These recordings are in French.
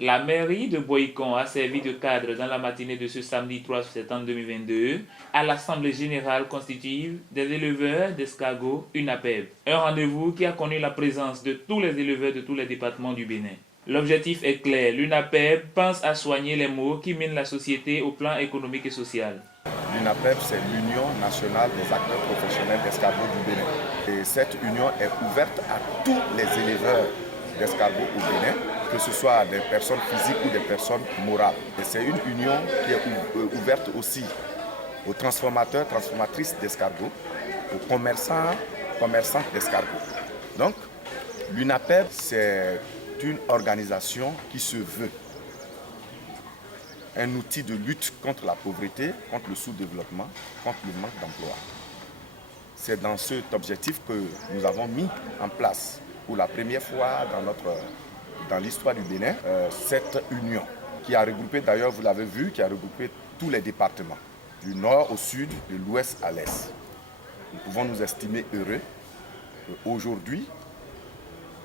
La mairie de Boïcon a servi de cadre dans la matinée de ce samedi 3 septembre 2022 à l'Assemblée générale constitutive des éleveurs d'escargots UNAPEB. Un rendez-vous qui a connu la présence de tous les éleveurs de tous les départements du Bénin. L'objectif est clair, l'UNAPEB pense à soigner les maux qui minent la société au plan économique et social. L'UNAPEB, c'est l'Union nationale des acteurs professionnels d'escargots du Bénin. Et cette union est ouverte à tous les éleveurs d'escargots au Bénin, que ce soit des personnes physiques ou des personnes morales. Et c'est une union qui est ouverte aussi aux transformateurs, transformatrices d'escargots, aux commerçants, commerçantes d'escargots. Donc, l'UNAPEB, c'est une organisation qui se veut un outil de lutte contre la pauvreté, contre le sous-développement, contre le manque d'emploi. C'est dans cet objectif que nous avons mis en place pour la première fois dans l'histoire du Bénin cette union qui a regroupé, d'ailleurs vous l'avez vu, qui a regroupé tous les départements, du nord au sud, de l'ouest à l'est. Nous pouvons nous estimer heureux qu'aujourd'hui,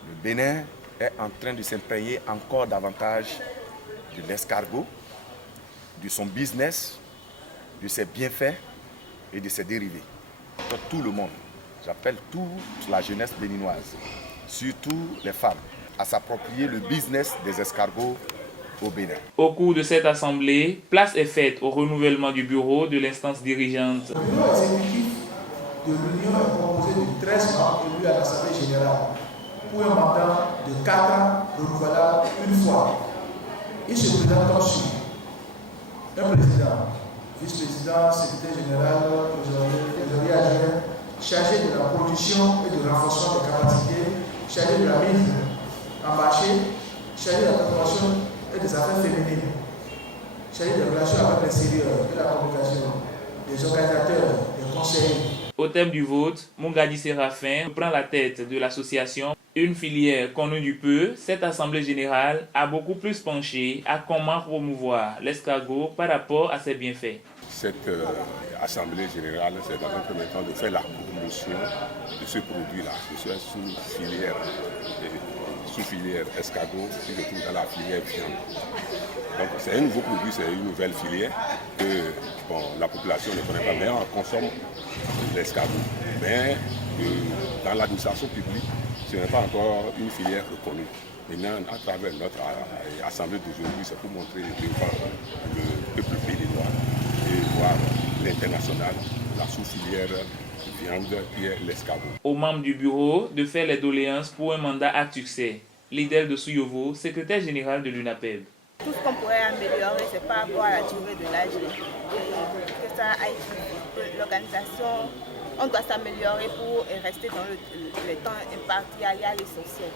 le Bénin est en train de s'imprégner encore davantage de l'escargot, de son business, de ses bienfaits et de ses dérivés. Tout le monde, j'appelle toute la jeunesse béninoise, surtout les femmes, à s'approprier le business des escargots au Bénin. Au cours de cette assemblée, place est faite au renouvellement du bureau de l'instance dirigeante. Le bureau exécutif de l'Union est composé de 13 membres élus à l'Assemblée générale pour un mandat de 4 ans renouvelable une fois. Il se présente comme suit. Un président, vice-président, secrétaire général, trésorier adjoint, chargé de la production et du renforcement des capacités, chargé de la mise en marché, chargé de la transformation et des affaires féminines, chargé des relations avec l'extérieur et la communication, des organisateurs, des conseillers. Au thème du vote, Mungadi Séraphin prend la tête de l'association. Une filière connue du peu, cette assemblée générale a beaucoup plus penché à comment promouvoir l'escargot par rapport à ses bienfaits. Cette assemblée générale, c'est dans un premier temps de faire la promotion de ce produit-là, de ce sous-filière escargot qui se trouve dans la filière viande. Donc c'est un nouveau produit, c'est une nouvelle filière que la population ne connaît pas, mais on consomme l'escargot. Mais dans l'administration publique, ce n'est pas encore une filière reconnue. Maintenant, à travers notre assemblée d'aujourd'hui, c'est pour montrer devant le peuple béninois et voir l'international, la sous-filière viande qui est l'escargot. Aux membres du bureau de faire les doléances pour un mandat à succès. Lidl de Souyovo, secrétaire général de l'UNAPEB. Tout ce qu'on pourrait améliorer, c'est par rapport à la durée de l'âge. Que ça aille plus. L'organisation, on doit s'améliorer pour rester dans les temps impartis à l'essentiel.